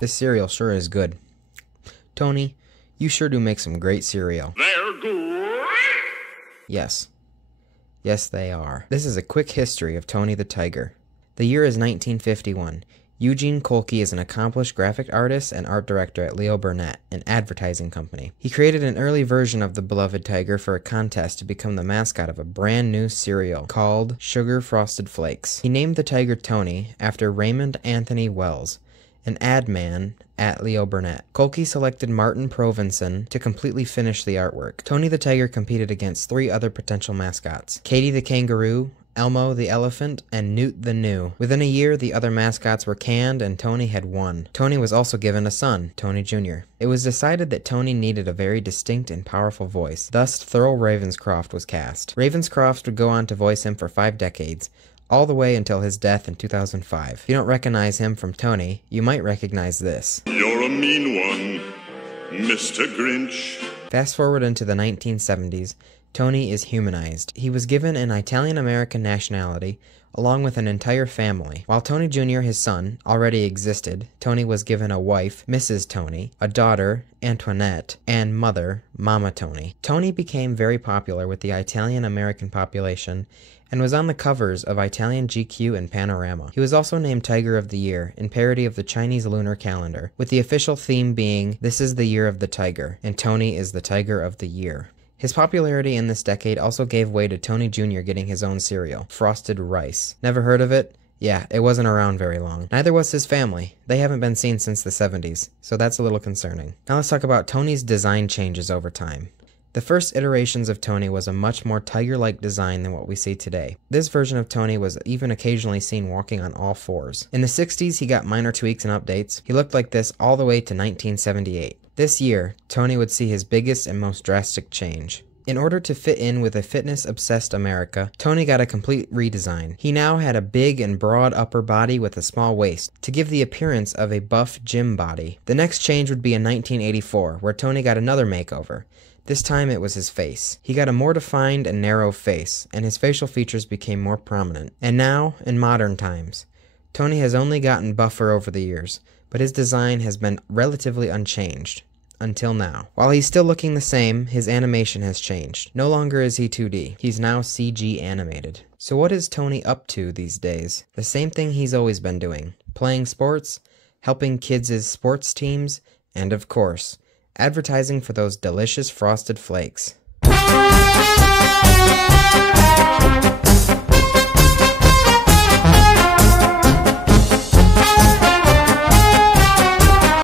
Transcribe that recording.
This cereal sure is good. Tony, you sure do make some great cereal. They're great! Yes. Yes, they are. This is a quick history of Tony the Tiger. The year is 1951. Eugene Kolke is an accomplished graphic artist and art director at Leo Burnett, an advertising company. He created an early version of the beloved tiger for a contest to become the mascot of a brand new cereal called Sugar Frosted Flakes. He named the tiger Tony after Raymond Anthony Wells, an ad man at Leo Burnett. Kolke selected Martin Provenson to completely finish the artwork. Tony the Tiger competed against 3 other potential mascots: Katie the Kangaroo, Elmo the Elephant, and Newt the Gnu. Within a year, the other mascots were canned and Tony had won. Tony was also given a son, Tony Jr. It was decided that Tony needed a very distinct and powerful voice. Thus, Thurl Ravenscroft was cast. Ravenscroft would go on to voice him for 5 decades, all the way until his death in 2005. If you don't recognize him from Tony, you might recognize this. You're a mean one, Mr. Grinch. Fast forward into the 1970s, Tony is humanized. He was given an Italian-American nationality, along with an entire family. While Tony Jr., his son, already existed, Tony was given a wife, Mrs. Tony, a daughter, Antoinette, and mother, Mama Tony. Tony became very popular with the Italian-American population and was on the covers of Italian GQ and Panorama. He was also named Tiger of the Year in parody of the Chinese lunar calendar, with the official theme being, "This is the year of the tiger," and Tony is the Tiger of the Year. His popularity in this decade also gave way to Tony Jr. getting his own cereal, Frosted Rice. Never heard of it? Yeah, it wasn't around very long. Neither was his family. They haven't been seen since the 70s, so that's a little concerning. Now let's talk about Tony's design changes over time. The first iterations of Tony was a much more tiger-like design than what we see today. This version of Tony was even occasionally seen walking on all 4s. In the 60s, he got minor tweaks and updates. He looked like this all the way to 1978. This year, Tony would see his biggest and most drastic change. In order to fit in with a fitness-obsessed America, Tony got a complete redesign. He now had a big and broad upper body with a small waist, to give the appearance of a buff gym body. The next change would be in 1984, where Tony got another makeover. This time it was his face. He got a more defined and narrow face, and his facial features became more prominent. And now, in modern times, Tony has only gotten buffer over the years, but his design has been relatively unchanged. Until now. While he's still looking the same, his animation has changed. No longer is he 2D, he's now CG animated. So what is Tony up to these days? The same thing he's always been doing. Playing sports, helping kids' sports teams, and of course, advertising for those delicious Frosted Flakes.